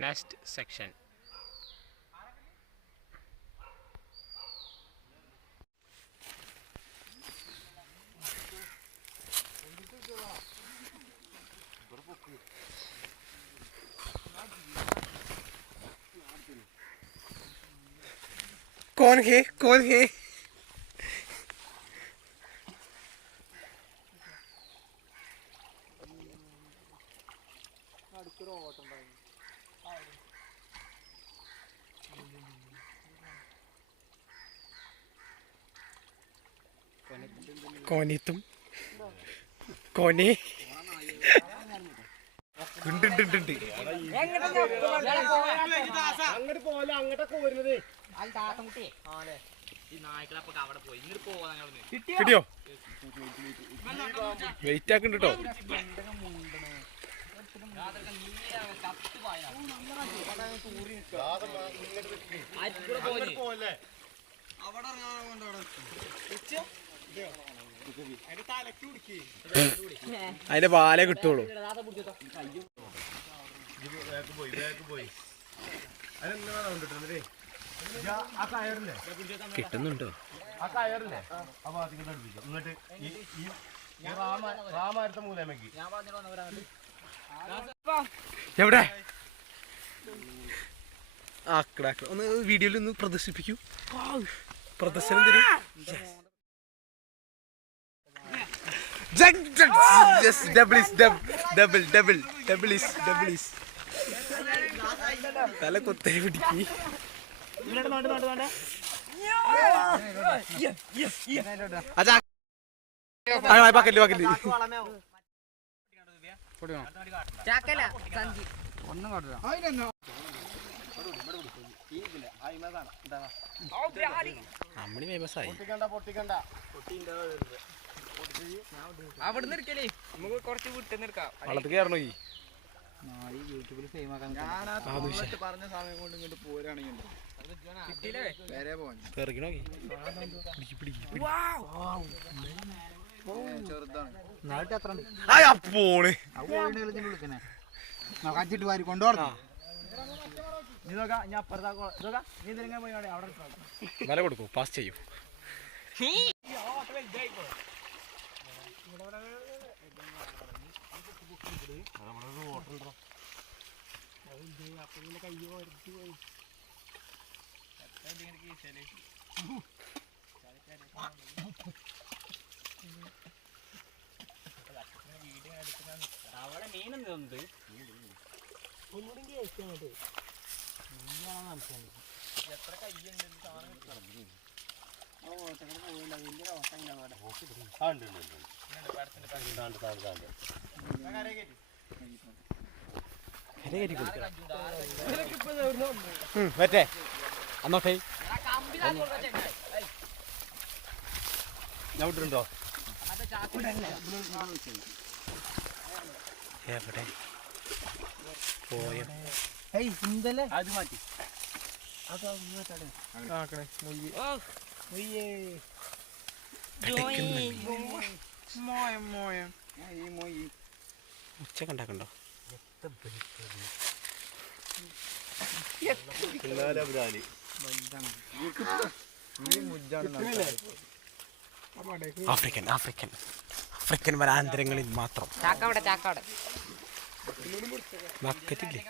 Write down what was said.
Next section. कौन है कौन है कौन है तुम कौन है കിട്ടിയോ വെയിറ്റ് ആക്കണ്ട കേട്ടോ അതിന്റെ പാലേ കിട്ടുള്ളൂ കിട്ടുന്നുണ്ടോ ആ കയറില്ലേ ആ ഭാഗത്തേക്ക് ഇങ്ങോട്ട് റാമാരത്തെ മൂലമേക്ക് എവിടെ ഒന്ന് വീഡിയോയിൽ ഒന്ന് പ്രദർശിപ്പിക്കൂ പ്രദർശനം തരൂ തല കൊത്തേ പിടിക്കി പക്കല് പക്കല് അമ്മണി ഫേമസായി വള്ളത്തിൽ കയറണോ ഈ യൂട്യൂബിൽ ഫെയിം ആക്കാൻ പറഞ്ഞ സമയം കൊണ്ട് ഇങ്ങോട്ട് പോരാണെങ്കിൽ അച്ചിട്ട് വാരി കൊണ്ടുപോകണം വില കൊടുക്കൂ പാസ് ചെയ്യൂ അവിടെ മീനെന്തുണ്ട് എത്ര കയ്യുണ്ട് മറ്റേ അന്നോട്ടേ ഞാൻ വിട്ടിട്ടുണ്ടോ എവിടെ പോയോ അത് മാറ്റി ഉച്ച കണ്ടാക്കണ്ടോ ആഫ്രിക്കൻ ആഫ്രിക്കൻ ആഫ്രിക്കൻ വനാന്തരങ്ങളിൽ മാത്രം ബക്കറ്റില്ലേ